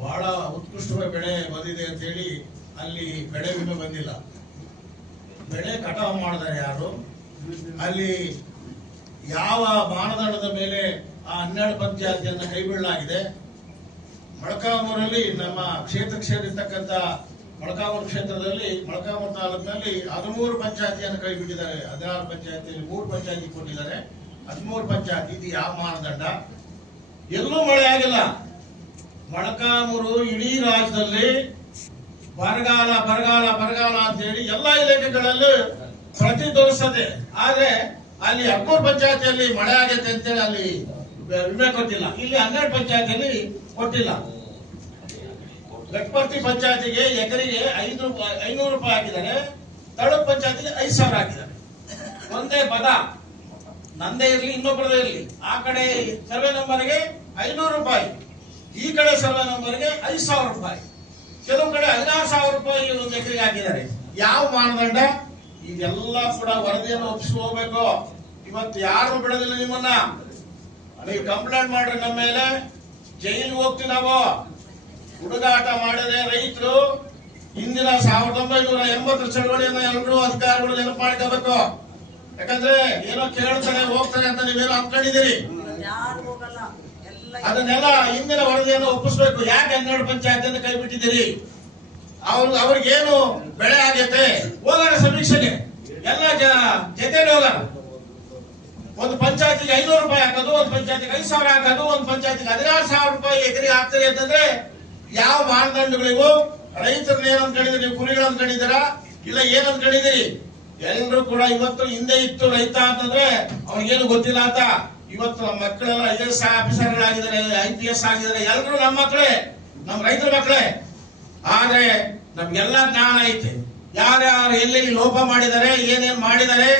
ಬಹಳ ಉತ್ಕೃಷ್ಟವಾದ ಬೆಳೆ ಬಂದಿದೆ ಅಂತ ಹೇಳಿ ಅಲ್ಲಿ ಬೆಳೆ ವಿಮೆ ಬಂದಿಲ್ಲ. ಬೆಳೆ ಕಟಾವು ಮಾಡಿದ್ದಾರೆ ಯಾರು, ಅಲ್ಲಿ ಯಾವ ಮಾನದಂಡದ ಮೇಲೆ ಆ 12 ಪಂಚಾಯತಿಯನ್ನ ಕೈಬಿಡಲಾಗಿದೆ. ಮೊಳಕಾಲ್ಮೂರಲ್ಲಿ ನಮ್ಮ ಕ್ಷೇತ್ರಕ್ಕಿರ್ತಕ್ಕಂಥ ಮೊಳಕಾಲ್ಮೂರು ಕ್ಷೇತ್ರದಲ್ಲಿ ಮೊಳಕಾಲ್ಮೂರು ತಾಲೂಕಿನಲ್ಲಿ 13 ಪಂಚಾಯತಿಯನ್ನು ಕೈಬಿಟ್ಟಿದ್ದಾರೆ. 16 ಪಂಚಾಯತಿಯಲ್ಲಿ 3 ಪಂಚಾಯತಿ ಕೊಟ್ಟಿದ್ದಾರೆ, 13 ಪಂಚಾಯತಿ. ಇದು ಯಾವ ಮಾನದಂಡ? ಎಲ್ಲೂ ಮಳೆ ಆಗಿಲ್ಲ. ಮೊಳಕಾಲ್ಮೂರು ಇಡೀ ರಾಜ್ಯದಲ್ಲಿ ಬರಗಾಲ ಬರಗಾಲ ಬರಗಾಲ ಅಂತ ಹೇಳಿ ಎಲ್ಲಾ ಇಲಾಖೆಗಳಲ್ಲೂ ಪ್ರತಿಧ್ವನಿಸ್ತದೆ. ಆದ್ರೆ ಅಲ್ಲಿ 13 ಪಂಚಾಯತಿಯಲ್ಲಿ ಮಳೆ ಆಗೈತೆ ಅಂತೇಳಿ ಅಲ್ಲಿ ವಿಮೆ ಕೊಟ್ಟಿಲ್ಲ. ಇಲ್ಲಿ 12 ಪಂಚಾಯತಿಯಲ್ಲಿ ಕೊಟ್ಟಿಲ್ಲ. ಗಟ್ಪರ್ತಿ ಪಂಚಾಯತಿಗೆ ಎಕರೆಗೆ 500 ರೂಪಾಯಿ ಹಾಕಿದ್ದಾರೆ, ತಳಕ್ ಪಂಚಾಯತಿಗೆ 5,000 ಹಾಕಿದ್ದಾರೆ. ಒಂದೇ ಪದ ನಂದೇ ಇರಲಿ ಇನ್ನೊಬ್ಬರದೇ ಇರಲಿ, ಆ ಕಡೆ ಸರ್ವೆ ನಂಬರ್ಗೆ 500 ರೂಪಾಯಿ, ಈ ಕಡೆ ಸರ್ವೆ ನಂಬರ್ಗೆ 5,000 ರೂಪಾಯಿ, ಕೆಲವು ಕಡೆ 16,000 ರೂಪಾಯಿ ಒಂದು ಎಕರೆಗೆ ಹಾಕಿದ್ದಾರೆ. ಯಾವ ಮಾನದಂಡ? ಇದೆಲ್ಲ ಕೂಡ ವರದಿಯನ್ನು ಒಪ್ಪಿಸಿ ಹೋಗ್ಬೇಕು. ಇವತ್ತು ಯಾರು ಬಿಡೋದಿಲ್ಲ ನಿಮ್ಮನ್ನ. ನೀವು ಕಂಪ್ಲೇಂಟ್ ಮಾಡ್ರಿ, ನಮ್ಮ ಮೇಲೆ ಜೈಲಿಗೆ ಹೋಗ್ತೀವಿ ನಾವು. ಹುಡುಗಾಟ ಮಾಡಿದ್ರೆ ರೈತರು ಇಂದಿನ 1980 ಚಳವಳಿಯನ್ನ ಎಲ್ಲರೂ ಅಧಿಕಾರಿಗಳು ನೆನಪು ಮಾಡ್ಕೋಬೇಕು. ಯಾಕಂದ್ರೆ ಏನೋ ಕೇಳ್ತಾರೆ ಹೋಗ್ತಾರೆ ಅಂತ ನೀವೇನೋ ಅಂದ್ಕೊಂಡಿದ್ದೀರಿ. ಅದನ್ನೆಲ್ಲ ಹಿಂದಿನ ವರದಿಯನ್ನು ಒಪ್ಪಿಸ್ಬೇಕು. ಯಾಕೆ 12 ಪಂಚಾಯತಿಯನ್ನು ಕೈ ಬಿಟ್ಟಿದ್ದೀರಿ? ಅವ್ರಿಗೇನು ಬೆಳೆ ಆಗೈತೆ ಹೋಗೋಣ ಸಮೀಕ್ಷೆಗೆ, ಎಲ್ಲ ಜೊತೆಲಿ ಹೋಗೋಣ. ಒಂದು ಪಂಚಾಯತಿಗೆ 500 ರೂಪಾಯಿ ಹಾಕೋದು, ಒಂದು ಪಂಚಾಯತಿಗೆ 5,000 ಹಾಕೋದು, ಒಂದು ಪಂಚಾಯತಿಗೆ 16,000 ರೂಪಾಯಿ ಎಕರೆಗೆ ಹಾಕ್ತಾರೆ ಅಂತಂದ್ರೆ ಯಾವ ಮಾನದಂಡಗಳಿಗೂ? ರೈತರನ್ನ ಏನ್ ಅನ್ಕೊಂಡಿದ್ದೀರಿ? ನೀವು ಕುರಿಗಳು ಅನ್ಕೊಂಡಿದ್ದೀರಾ ಇಲ್ಲ ಏನ್ ಅನ್ಕೊಂಡಿದ್ದೀರಿ? ಎಲ್ಲರೂ ಕೂಡ ಇವತ್ತು ಹಿಂದೆ ಇತ್ತು ರೈತ ಅಂತಂದ್ರೆ ಅವ್ರಿಗೇನು ಗೊತ್ತಿಲ್ಲ ಅಂತ. ಇವತ್ತು ನಮ್ಮ ಮಕ್ಕಳೆಲ್ಲ IAS ಆಫೀಸರ್ಗಳಾಗಿದ್ದಾರೆ, IPS ಆಗಿದ್ದಾರೆ. ಎಲ್ಲರೂ ನಮ್ಮ ಮಕ್ಕಳೇ, ನಮ್ಮ ರೈತರ ಮಕ್ಕಳೇ. ಆದ್ರೆ ನಮ್ಗೆಲ್ಲ ಜ್ಞಾನ ಐತೆ. ಯಾರ್ಯಾರು ಎಲ್ಲೆಲ್ಲಿ ಲೋಪ ಮಾಡಿದ್ದಾರೆ, ಏನೇನ್ ಮಾಡಿದ್ದಾರೆ,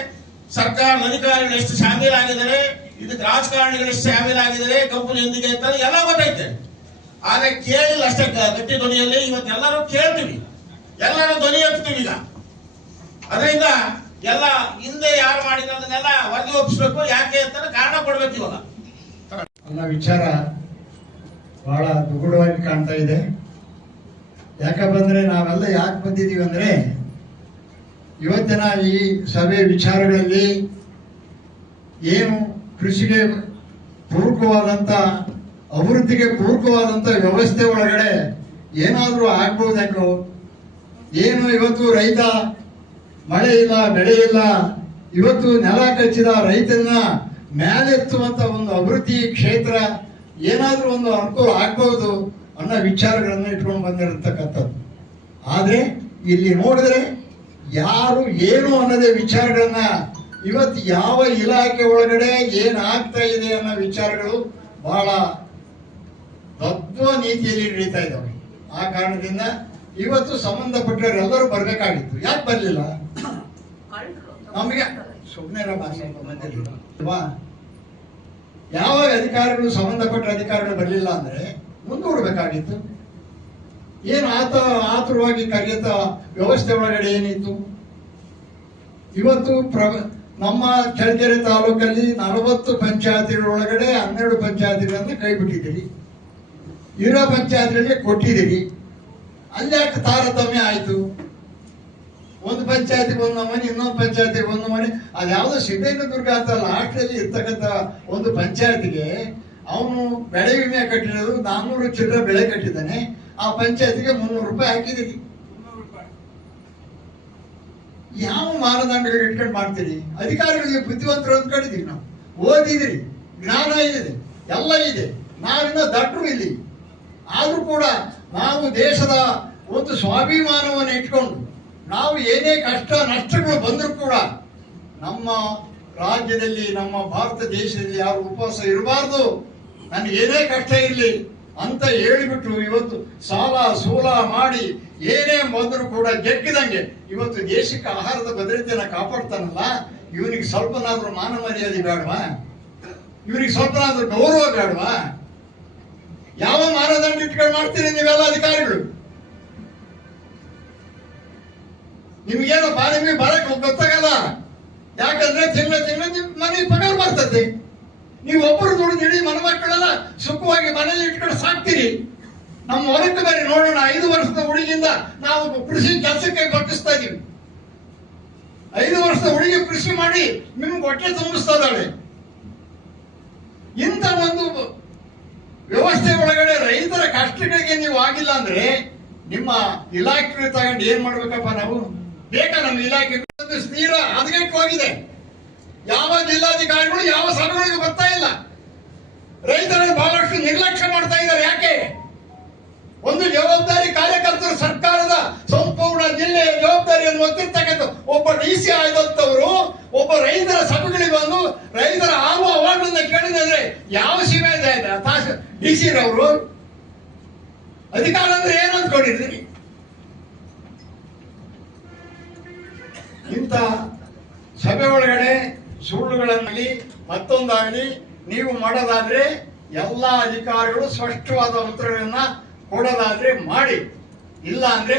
ಸರ್ಕಾರದ ಅಧಿಕಾರಿಗಳು ಎಷ್ಟು ಶಾಮೀಲಾಗಿದ್ದಾರೆ, ಇದಕ್ಕೆ ರಾಜಕಾರಣಿಗಳು ಎಷ್ಟು ಶಾಮೀಲಾಗಿದ್ದಾರೆ, ಕಂಪನಿಯೊಂದಿಗೆ ಅಂತ ಎಲ್ಲ ಗೊತ್ತೈತೆ. ಆದ್ರೆ ಕೇಳಿಲ್ಲ ಅಷ್ಟೇ ಗಟ್ಟಿ ಧ್ವನಿಯಲ್ಲಿ. ಇವತ್ತೆಲ್ಲರೂ ಕೇಳ್ತೀವಿ, ಎಲ್ಲರೂ ಧ್ವನಿ ಎತ್ತೀವಿ. ಈಗ ಅದರಿಂದ ಎಲ್ಲ ಹಿಂದೆ ಯಾರು ಮಾಡಿದ್ರೆ ಅದನ್ನೆಲ್ಲ ವರದಿ ಒಪ್ಪಿಸ್ಬೇಕು. ಯಾಕೆ ಅಂತ ಕಾರಣ ಕೊಡ್ಬೇಕು. ಇವಾಗ ನನ್ನ ವಿಚಾರ ಬಹಳ ದುಗುಡವಾಗಿ ಕಾಣ್ತಾ ಇದೆ. ಯಾಕಂದ್ರೆ ನಾವೆಲ್ಲ ಯಾಕೆ ಬಂದಿದ್ದೀವಿ ಅಂದ್ರೆ, ಇವತ್ತಿನ ಈ ಸಭೆ ವಿಚಾರಗಳಲ್ಲಿ ಏನು ಕೃಷಿಗೆ ಪೂರಕವಾದಂತ, ಅಭಿವೃದ್ಧಿಗೆ ಪೂರಕವಾದಂತ ವ್ಯವಸ್ಥೆ ಒಳಗಡೆ ಏನಾದ್ರೂ ಆಗ್ಬಹುದಾಕೋ ಏನು? ಇವತ್ತು ರೈತ ಮಳೆ ಇಲ್ಲ, ಬೆಳೆ ಇಲ್ಲ, ಇವತ್ತು ನೆಲ ಕಚ್ಚಿದ ರೈತನ ಮೇಲೆತ್ತುವಂತ ಒಂದು ಅಭಿವೃದ್ಧಿ ಕ್ಷೇತ್ರ ಏನಾದ್ರೂ ಒಂದು ಅನುಕೂಲ ಆಗ್ಬಹುದು ಅನ್ನೋ ವಿಚಾರಗಳನ್ನ ಇಟ್ಕೊಂಡು ಬಂದಿರತಕ್ಕಂಥದ್ದು. ಆದ್ರೆ ಇಲ್ಲಿ ನೋಡಿದ್ರೆ ಯಾರು ಏನು ಅನ್ನೋದೇ ವಿಚಾರಗಳನ್ನ, ಇವತ್ತು ಯಾವ ಇಲಾಖೆ ಒಳಗಡೆ ಏನಾಗ್ತಾ ಇದೆ ಅನ್ನೋ ವಿಚಾರಗಳು ಬಹಳ ತತ್ವ ನೀತಿಯಲ್ಲಿ ನಡೀತಾ ಇದ್ದಾವೆ. ಆ ಕಾರಣದಿಂದ ಇವತ್ತು ಸಂಬಂಧಪಟ್ಟವರೆಲ್ಲರೂ ಬರ್ಬೇಕಾಗಿತ್ತು. ಯಾಕೆ ಬರ್ಲಿಲ್ಲ? ನಮಗೆ ಸುಮ್ಮನೆ ಯಾವಾಗ ಅಧಿಕಾರಿಗಳು ಸಂಬಂಧಪಟ್ಟ ಅಧಿಕಾರಿಗಳು ಬರಲಿಲ್ಲ ಅಂದ್ರೆ ಮುಂದೂಡಬೇಕಾಗಿತ್ತು. ಏನು ಆತುರವಾಗಿ ಕರೆಯುತ್ತ ವ್ಯವಸ್ಥೆ ಒಳಗಡೆ ಏನಿತ್ತು? ಇವತ್ತು ನಮ್ಮ ಚಳ್ಳಕೆರೆ ತಾಲೂಕಲ್ಲಿ 40 ಪಂಚಾಯತಿಗಳೊಳಗಡೆ 12 ಪಂಚಾಯತಿಗಳನ್ನು ಕೈ ಬಿಟ್ಟಿದ್ದೀರಿ, ಇರೋ ಪಂಚಾಯತಿಗಳಿಗೆ ಕೊಟ್ಟಿದ್ದೀರಿ. ಅಲ್ಯಾಕೆ ತಾರತಮ್ಯ ಆಯ್ತು? ಒಂದು ಪಂಚಾಯತಿಗೆ ಒಂದು ಮನೆ, ಇನ್ನೊಂದು ಪಂಚಾಯತಿಗೆ ಒಂದು ಮನೆ. ಅದ್ಯಾವುದೋ ಸಿದ್ದೇನದುರ್ಗ ಅಂತ ಲಾಸ್ಟಲ್ಲಿ ಇರ್ತಕ್ಕಂಥ ಒಂದು ಪಂಚಾಯತಿಗೆ ಅವನು ಬೆಳೆ ವಿಮೆ ಕಟ್ಟಿರೋದು 400 ಚಿಲ್ಲರೆ ಬೆಳೆ ಕಟ್ಟಿದ್ದಾನೆ. ಆ ಪಂಚಾಯತಿಗೆ 300 ರೂಪಾಯಿ ಹಾಕಿದ್ದೀರಿ. ಯಾವ ಮಾನದಂಡಗಳು ಇಟ್ಕೊಂಡು ಮಾಡ್ತೀರಿ? ಅಧಿಕಾರಿಗಳಿಗೆ ಬುದ್ಧಿವಂತರು ಅಂದ್ಕೊಂಡಿದ್ದೀವಿ ನಾವು. ಓದಿದಿರಿ, ಜ್ಞಾನ ಇದೆ, ಎಲ್ಲ ಇದೆ. ನಾವಿನ್ನ ದಟ್ಟರು ಇಲ್ಲಿ. ಆದ್ರೂ ಕೂಡ ನಾವು ದೇಶದ ಒಂದು ಸ್ವಾಭಿಮಾನವನ್ನು ಇಟ್ಕೊಂಡು ನಾವು ಏನೇ ಕಷ್ಟ ನಷ್ಟಗಳು ಬಂದರೂ ಕೂಡ ನಮ್ಮ ರಾಜ್ಯದಲ್ಲಿ, ನಮ್ಮ ಭಾರತ ದೇಶದಲ್ಲಿ ಯಾರು ಉಪವಾಸ ಇರಬಾರ್ದು, ನನಗೆ ಏನೇ ಕಷ್ಟ ಇರಲಿ ಅಂತ ಹೇಳಿಬಿಟ್ಟು ಇವತ್ತು ಸಾಲ ಸೂಲ ಮಾಡಿ ಏನೇ ಬಂದರೂ ಕೂಡ ಜಗ್ಗಿದಂಗೆ ಇವತ್ತು ದೇಶಕ್ಕೆ ಆಹಾರದ ಭದ್ರತೆಯನ್ನು ಕಾಪಾಡ್ತಾನಲ್ಲ, ಇವನಿಗೆ ಸ್ವಲ್ಪನಾದ್ರೂ ಮಾನ ಮರ್ಯಾದೆ ಬೇಡವಾ? ಇವನಿಗೆ ಸ್ವಲ್ಪನಾದ್ರೂ ಗೌರವ ಬೇಡವಾ? ಯಾವ ಮಾನದಂಡ ಇಟ್ಕೊಂಡು ಮಾಡ್ತೀರಿ ನೀವೆಲ್ಲ ಅಧಿಕಾರಿಗಳು? ನಿಮ್ಗೇನಪ್ಪ, ನಿಮಗೆ ಬರಕ್ ಗೊತ್ತಾಗಲ್ಲ. ಯಾಕಂದ್ರೆ ತಿಂಗಳ ನಿಮ್ ಮನೆಗೆ ಪಗಾರ ಬರ್ತದೆ. ನೀವು ಒಬ್ಬರು ದುಡಿದು ಇಡೀ ಮನೆ ಮಕ್ಕಳೆಲ್ಲ ಸುಖವಾಗಿ ಮನೇಲಿ ಇಟ್ಕೊಂಡು ಸಾಕ್ತೀರಿ. ನಮ್ಮ ಹೊರಕ್ಕೆ ಬೇರೆ ನೋಡೋಣ. 5 ವರ್ಷದ ಹುಡುಗಿಯಿಂದ ನಾವು ಕೃಷಿ ಕೆಲಸಕ್ಕೆ ಬಗ್ಗಿಸ್ತಾ ಇದೀವಿ. 5 ವರ್ಷದ ಹುಡುಗಿ ಕೃಷಿ ಮಾಡಿ ನಿಮ್ಗೆ ಹೊಟ್ಟೆ ತುಂಬಿಸ್ತಾ ಇದ್ದಾಳೆ. ಇಂಥ ಒಂದು ವ್ಯವಸ್ಥೆ ಒಳಗಡೆ ರೈತರ ಕಷ್ಟಗಳಿಗೆ ನೀವು ಆಗಿಲ್ಲ ಅಂದ್ರೆ ನಿಮ್ಮ ಇಲಾಖೆ ತಗೊಂಡು ಏನ್ ಮಾಡ್ಬೇಕಪ್ಪ ನಾವು? ಬೇಕಾ ನಮ್ಮ ಇಲಾಖೆ? ತೀರ ಹದಗೆಟ್ಟೋಗಿದೆ. ಯಾವ ಜಿಲ್ಲಾಧಿಕಾರಿಗಳು ಯಾವ ಸಭೆಗಳಿಗೂ ಬರ್ತಾ ಇಲ್ಲ. ರೈತರನ್ನು ಬಹಳಷ್ಟು ನಿರ್ಲಕ್ಷ್ಯ ಮಾಡ್ತಾ ಇದ್ದಾರೆ. ಯಾಕೆ? ಒಂದು ಜವಾಬ್ದಾರಿ ಕಾರ್ಯಕರ್ತರು ಸರ್ಕಾರದ ಸಂಪೂರ್ಣ ಜಿಲ್ಲೆಯ ಜವಾಬ್ದಾರಿಯನ್ನು ಹೊತ್ತಿರ್ತಕ್ಕಂಥ ಒಬ್ಬ DC ಆಯ್ದಂತವರು ಒಬ್ಬ ರೈತರ ಸಭೆಗಳಿಗೆ ಬಂದು ರೈತರ ಆಗುವ ಅವಾರ್ಡ್ನ ಕೇಳಿದ್ರೆ ಯಾವ ಸೀಮೆ DC ರವರು ಅಧಿಕಾರ ಅಂದ್ರೆ ಏನು ಅಂದ್ಕೊಂಡಿದ್ದೀರಿ? ಇಂಥ ಸಭೆ ಒಳಗಡೆ ಸುಳ್ಳುಗಳನ್ನಾಗಲಿ ಮತ್ತೊಂದಾಗಲಿ ನೀವು ಮಾಡೋದಾದ್ರೆ ಎಲ್ಲ ಅಧಿಕಾರಿಗಳು ಸ್ಪಷ್ಟವಾದ ಉತ್ತರಗಳನ್ನ ಕೊಡೋದಾದ್ರೆ ಮಾಡಿ. ಇಲ್ಲ ಅಂದ್ರೆ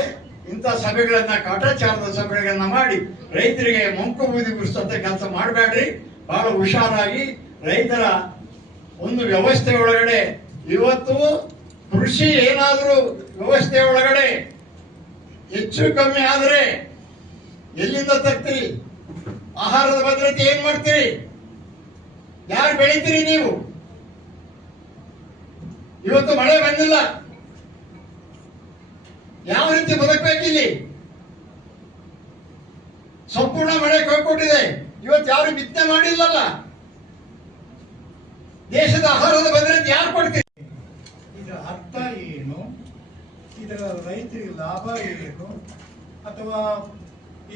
ಇಂಥ ಸಭೆಗಳನ್ನ ಕಾಟಾಚಾರದ ಸಭೆಗಳನ್ನ ಮಾಡಿ ರೈತರಿಗೆ ಮಂಕು ಬೂದಿ ಬಿಡಿಸಂತ ಕೆಲಸ ಮಾಡಬೇಡ್ರಿ. ಬಹಳ ಹುಷಾರಾಗಿ ರೈತರ ಒಂದು ವ್ಯವಸ್ಥೆ ಒಳಗಡೆ ಇವತ್ತು ಕೃಷಿ ಏನಾದರೂ ವ್ಯವಸ್ಥೆ ಒಳಗಡೆ ಹೆಚ್ಚು ಕಮ್ಮಿ ಆದ್ರೆ ಎಲ್ಲಿಂದ ತರ್ತೀರಿ? ಆಹಾರದ ಭದ್ರತೆ ಏನ್ ಮಾಡ್ತೀರಿ? ಯಾರು ಬೆಳಿತೀರಿ ನೀವು? ಇವತ್ತು ಮಳೆ ಬಂದಿಲ್ಲ, ಯಾವ ರೀತಿ ಬದುಕಬೇಕಿಲ್ಲಿ? ಸಂಪೂರ್ಣ ಮಳೆ ಕೈಕೊಟ್ಟಿದೆ. ಇವತ್ತು ಯಾರು ಬಿತ್ತನೆ ಮಾಡಿಲ್ಲಲ್ಲ. ದೇಶದ ಆಹಾರದ ಭದ್ರತೆ ಯಾರು ಕೊಡ್ತೀರಿ? ಇದರ ಅರ್ಥ ಏನು? ಇದರ ರೈತರಿಗೆ ಲಾಭ ಏನು? ಅಥವಾ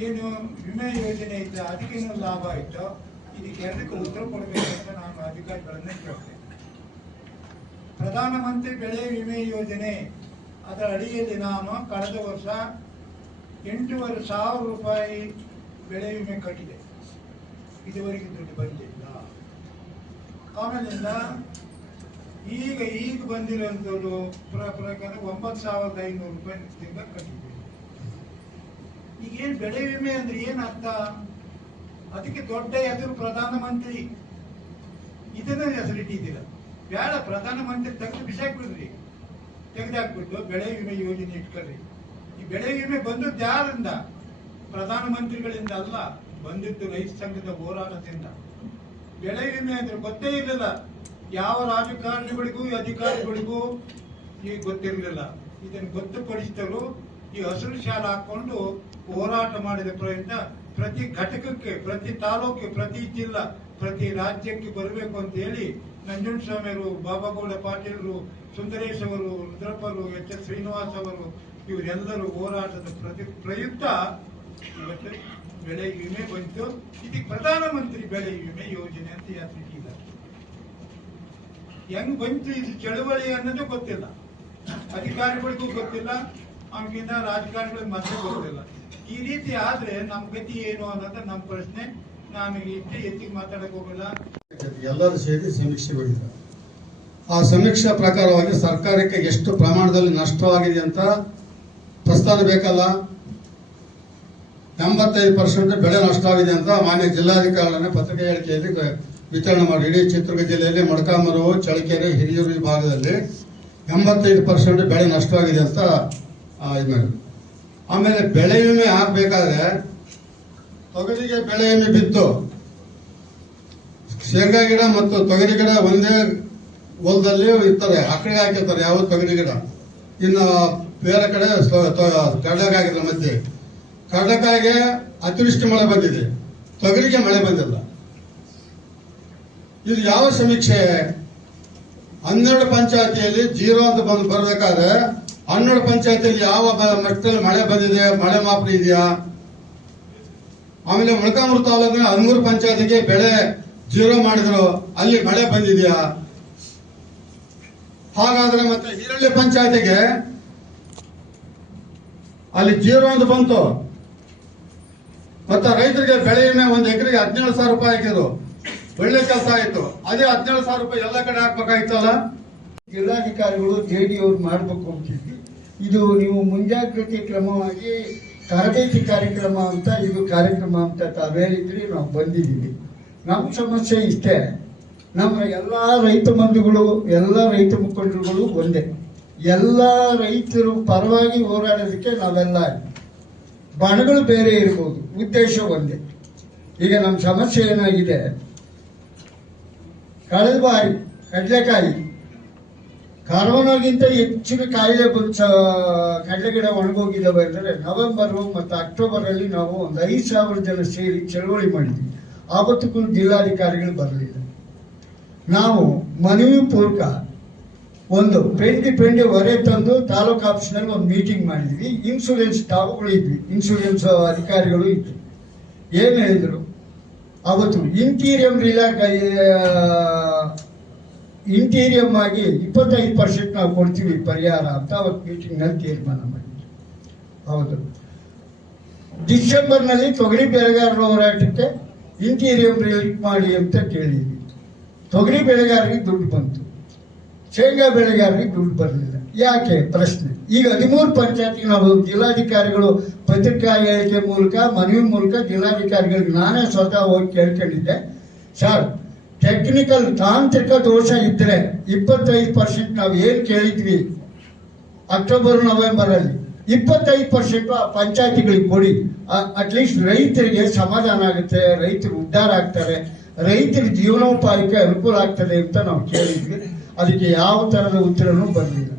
ಏನು ವಿಮೆ ಯೋಜನೆ ಇದ್ದ ಅದಕ್ಕೇನು ಲಾಭ ಇತ್ತು? ಇದಕ್ಕೆ ಎರಡಕ್ಕೂ ಉತ್ತರ ಕೊಡಬೇಕಂತ ನಾನು ಅಧಿಕಾರಿಗಳನ್ನೇ ಕೇಳ್ತೇನೆ. ಪ್ರಧಾನಮಂತ್ರಿ ಬೆಳೆ ವಿಮೆ ಯೋಜನೆ ಅದರ ಅಡಿಯಲ್ಲಿ ನಾನು ಕಳೆದ ವರ್ಷ 8,500 ರೂಪಾಯಿ ಬೆಳೆ ವಿಮೆ ಕಟ್ಟಿದೆ. ಇದುವರೆಗೆ ದುಡ್ಡು ಬಂದಿಲ್ಲ. ಆಮೇಲಿಂದ ಈಗ ಬಂದಿರುವಂಥದ್ದು ಪ್ರಕಾರ 9,500 ರೂಪಾಯಿ ತಿಂಗಳ ಕಟ್ಟಿದೆ. ಈಗೇನು ಬೆಳೆ ವಿಮೆ ಅಂದ್ರೆ ಏನ್ ಅರ್ಥ? ಅದಕ್ಕೆ ದೊಡ್ಡ ಹೆಸರು ಪ್ರಧಾನಮಂತ್ರಿ. ಇದನ್ನ ಹೆಸರಿಟ್ಟಿದ್ದೀರ. ಬೇಡ, ಪ್ರಧಾನಮಂತ್ರಿ ತೆಗೆದು ಬಿಸಾಕ್ಬಿಡ್ರಿ. ತೆಗೆದಾಕ್ಬಿಟ್ಟು ಬೆಳೆ ವಿಮೆ ಯೋಜನೆ ಇಟ್ಕೊಳ್ರಿ. ಈ ಬೆಳೆ ವಿಮೆ ಬಂದದ್ದು ಯಾರಿಂದ? ಪ್ರಧಾನಮಂತ್ರಿಗಳಿಂದ ಅಲ್ಲ, ಬಂದಿದ್ದು ರೈತ ಸಂಘದ ಹೋರಾಟದಿಂದ. ಬೆಳೆ ವಿಮೆ ಅಂದ್ರೆ ಗೊತ್ತೇ ಇರಲಿಲ್ಲ. ಯಾವ ರಾಜಕಾರಣಿಗಳಿಗೂ ಅಧಿಕಾರಿಗಳಿಗೂ ಈಗ ಗೊತ್ತಿರಲಿಲ್ಲ. ಇದನ್ನು ಗೊತ್ತುಪಡಿಸಿದರು. ಈ ಹಸಿರು ಶಾಲೆ ಹಾಕೊಂಡು ಹೋರಾಟ ಮಾಡಿದ ಪ್ರಯತ್ನ ಪ್ರತಿ ಘಟಕಕ್ಕೆ, ಪ್ರತಿ ತಾಲೂಕಿಗೆ, ಪ್ರತಿ ಜಿಲ್ಲಾ, ಪ್ರತಿ ರಾಜ್ಯಕ್ಕೆ ಬರಬೇಕು ಅಂತ ಹೇಳಿ ನಂಜುಂಡಸ್ವಾಮಿ ಅವರು, ಬಾಬಾಗೌಡ ಪಾಟೀಲರು, ಸುಂದರೇಶ್ ಅವರು, ರುದ್ರಪ್ಪರು, HS ಶ್ರೀನಿವಾಸ್ ಅವರು ಇವರೆಲ್ಲರೂ ಹೋರಾಟದ ಪ್ರಯುಕ್ತ ಇವತ್ತು ಬೆಳೆ ವಿಮೆ ಬಂತು. ಇದಕ್ಕೆ ಪ್ರಧಾನಮಂತ್ರಿ ಬೆಳೆ ವಿಮೆ ಯೋಜನೆ ಅಂತ ಹೆಸರಿಟ್ಟಿದ್ದಾರೆ. ಹೆಂಗ್ ಬಂತು ಇದು ಚಳವಳಿ ಅನ್ನೋದು ಗೊತ್ತಿಲ್ಲ, ಅಧಿಕಾರಿಗಳಿಗೂ ಗೊತ್ತಿಲ್ಲ, ಅವನಿಗಿಂತ ರಾಜಕಾರಣಿಗಳಿಗೆ ಮತ್ತೆ ಗೊತ್ತಿಲ್ಲ. ಈ ರೀತಿ ಆದ್ರೆ ನಮ್ ಗತಿ ಏನು ಅನ್ನೋದು ನಮ್ಮ ಪ್ರಶ್ನೆ. ನಾನು ಹೆಚ್ಚಿಗೆ ಮಾತಾಡಕ್ ಹೋಗಲ್ಲ. ಎಲ್ಲರೂ ಸೇರಿ ಸಮೀಕ್ಷೆ ಮಾಡಿದ್ದಾರೆ. ಆ ಸಮೀಕ್ಷಾ ಪ್ರಕಾರವಾಗಿ ಸರ್ಕಾರಕ್ಕೆ ಎಷ್ಟು ಪ್ರಮಾಣದಲ್ಲಿ ನಷ್ಟವಾಗಿದೆ ಅಂತ ಪ್ರಸ್ತಾವ ಬೇಕಲ್ಲ. 85% ಬೆಳೆ ನಷ್ಟವಾಗಿದೆ ಅಂತ ಮಾನ್ಯ ಜಿಲ್ಲಾಧಿಕಾರಿಗಳನ್ನ ಪತ್ರಿಕಾ ಹೇಳಿಕೆಯಲ್ಲಿ ವಿತರಣೆ ಮಾಡಿ ಇಡೀ ಚಿತ್ರದುರ್ಗ ಜಿಲ್ಲೆಯಲ್ಲಿ ಮೊಳಕಾಮೂರು, ಚಳ್ಳಕೆರೆ, ಹಿರಿಯೂರು ಈ ಭಾಗದಲ್ಲಿ 85% ಬೆಳೆ ನಷ್ಟವಾಗಿದೆ ಅಂತ ಇದು ಮಾಡಿ. ಆಮೇಲೆ ಬೆಳೆ ವಿಮೆ ಹಾಕ್ಬೇಕಾದ್ರೆ ತೊಗರಿಗೆ ಬೆಳೆ ವಿಮೆ ಬಿತ್ತು. ಶೇಂಗಾ ಗಿಡ ಮತ್ತು ತೊಗರಿ ಗಿಡ ಒಂದೇ ಹೊಲದಲ್ಲಿ ಇರ್ತಾರೆ, ಆ ಕಡೆಗೆ ಹಾಕಿರ್ತಾರೆ ಯಾವ ತೊಗರಿ ಗಿಡ. ಇನ್ನು ಬೇರೆ ಕಡೆ ಕಡಲೆಕಾಯಿ ಹಾಕಿದ್ರೆ ಮಧ್ಯೆ ಕಡಲೆಕಾಯಿಗೆ ಅತಿವೃಷ್ಟಿ ಮಳೆ ಬಂದಿದೆ, ತೊಗರಿಗೆ ಮಳೆ ಬಂದಿಲ್ಲ. ಇದು ಯಾವ ಸಮೀಕ್ಷೆ? 12 ಪಂಚಾಯತಿಯಲ್ಲಿ 0 ಅಂತ ಬರಬೇಕಾದ್ರೆ 12 ಪಂಚಾಯತಿಯಲ್ಲಿ ಯಾವ ಮಟ್ಟದಲ್ಲಿ ಮಳೆ ಬಂದಿದೆ, ಮಳೆ ಮಾಪನ ಇದೆಯಾ? ಆಮೇಲೆ ಮೊಳಕಾಮೂರು ತಾಲೂಕಿನ 13 ಪಂಚಾಯತಿಗೆ ಬೆಳೆ 0 ಮಾಡಿದ್ರು, ಅಲ್ಲಿ ಮಳೆ ಬಂದಿದೆಯಾ? ಹಾಗಾದ್ರೆ ಮತ್ತೆ ಹಿರಳ್ಳಿ ಪಂಚಾಯತಿಗೆ ಅಲ್ಲಿ 0 ಅಂತ ಬಂತು. ಮತ್ತೆ ರೈತರಿಗೆ ಬೆಳೆ ವಿಮೆ 1 ಎಕರೆಗೆ 17,000 ರೂಪಾಯಿ ಹಾಕಿದ್ರು, ಒಳ್ಳೆ ಕೆಲಸ ಆಯ್ತು. ಅದೇ 17,000 ರೂಪಾಯಿ ಎಲ್ಲ ಕಡೆ ಹಾಕ್ಬೇಕಾಯ್ತಲ್ಲ. ಜಿಲ್ಲಾಧಿಕಾರಿಗಳು JD ಅವ್ರು ಮಾಡಬೇಕು ಅಂತಿದ್ವಿ. ಇದು ನೀವು ಮುಂಜಾಗ್ರತೆ ಕ್ರಮವಾಗಿ ತರಬೇತಿ ಕಾರ್ಯಕ್ರಮ ಅಂತ ಇದು ಕಾರ್ಯಕ್ರಮ ಅಂತ ತಾವು ಹೇಳಿದ್ರಿ, ನಾವು ಬಂದಿದ್ದೀವಿ. ನಮ್ಮ ಸಮಸ್ಯೆ ಇಷ್ಟೇ, ನಮ್ಮ ಎಲ್ಲ ರೈತ ಬಂಧುಗಳು, ಎಲ್ಲ ರೈತ ಮುಖಂಡರುಗಳು ಒಂದೇ. ಎಲ್ಲ ರೈತರು ಪರವಾಗಿ ಹೋರಾಡೋದಕ್ಕೆ ನಾವೆಲ್ಲ ಬಣಗಳು ಬೇರೆ ಇರ್ಬೋದು, ಉದ್ದೇಶ ಒಂದೇ. ಈಗ ನಮ್ಮ ಸಮಸ್ಯೆ ಏನಾಗಿದೆ, ಕಳೆದ ಬಾರಿ ಕಡಲೆಕಾಯಿ ಕರೋನಾಗಿಂತ ಹೆಚ್ಚಿನ ಕಾಯಿಲೆ ಬಂದು ಕಡಲೆ ಗಿಡ ಒಣಗೋಗಿದ್ದಾವೆ ಅಂದರೆ ನವೆಂಬರ್ ಮತ್ತು ಅಕ್ಟೋಬರಲ್ಲಿ ನಾವು ಒಂದು 5,000 ಜನ ಸೇರಿ ಚಳವಳಿ ಮಾಡಿದ್ವಿ. ಆವತ್ತಕ್ಕೂ ಜಿಲ್ಲಾಧಿಕಾರಿಗಳು ಬರಲಿಲ್ಲ. ನಾವು ಮನವಿ ಪೂರ್ವಕ ಒಂದು ಪೆಂಡಿ ಹೊರೆ ತಂದು ತಾಲೂಕು ಆಫೀಸ್ನಲ್ಲಿ ಒಂದು ಮೀಟಿಂಗ್ ಮಾಡಿದ್ವಿ. ಇನ್ಶೂರೆನ್ಸ್ ತಾವುಗಳು ಇದ್ವಿ, ಇನ್ಶೂರೆನ್ಸ್ ಅಧಿಕಾರಿಗಳು ಇದ್ವಿ. ಏನು ಹೇಳಿದರು, ಅವತ್ತು ಇಂಟೀರಿಯಂ ಆಗಿ 25% ನಾವು ಕೊಡ್ತೀವಿ ಪರಿಹಾರ ಅಂತ ಅವತ್ತು ಮೀಟಿಂಗ್ನಲ್ಲಿ ತೀರ್ಮಾನ ಮಾಡಿದ್ವಿ. ಹೌದು, ಡಿಸೆಂಬರ್ನಲ್ಲಿ ತೊಗರಿ ಬೆಳೆಗಾರರ ಹೋರಾಟಕ್ಕೆ ಇಂಟೀರಿಯಂ ರಿಲೀಸ್ ಮಾಡಿ ಅಂತ ಕೇಳಿದ್ವಿ. ತೊಗರಿ ಬೆಳೆಗಾರರಿಗೆ ದುಡ್ಡು ಬಂತು, ಶೇಂಗಾ ಬೆಳೆಗಾರರಿಗೆ ದುಡ್ಡು ಬರಲಿಲ್ಲ. ಯಾಕೆ ಪ್ರಶ್ನೆ. ಈಗ 13 ಪಂಚಾಯತ್ಗೆ ನಾವು ಜಿಲ್ಲಾಧಿಕಾರಿಗಳು ಪತ್ರಿಕಾ ಹೇಳಿಕೆ ಮೂಲಕ, ಮನವಿ ಮೂಲಕ ಜಿಲ್ಲಾಧಿಕಾರಿಗಳಿಗೆ ನಾನೇ ಸ್ವತಃ ಹೋಗಿ ಕೇಳ್ಕೊಂಡಿದ್ದೆ, ಸರ್ ಟೆಕ್ನಿಕಲ್ ತಾಂತ್ರಿಕ ದೋಷ ಇದ್ರೆ 25% ನಾವು ಏನು ಕೇಳಿದ್ವಿ ಅಕ್ಟೋಬರ್ ನವೆಂಬರಲ್ಲಿ 25% ಆ ಪಂಚಾಯತಿಗಳಿಗೆ ಕೊಡಿ. ಅಟ್ಲೀಸ್ಟ್ ರೈತರಿಗೆ ಸಮಾಧಾನ ಆಗುತ್ತೆ, ರೈತರು ಉದ್ಧಾರ ಆಗ್ತಾರೆ, ರೈತರ ಜೀವನೋಪಾಯಕ್ಕೆ ಅನುಕೂಲ ಆಗ್ತದೆ ಅಂತ ನಾವು ಕೇಳಿದ್ವಿ. ಅದಕ್ಕೆ ಯಾವ ಥರದ ಉತ್ತರನೂ ಬರಲಿಲ್ಲ.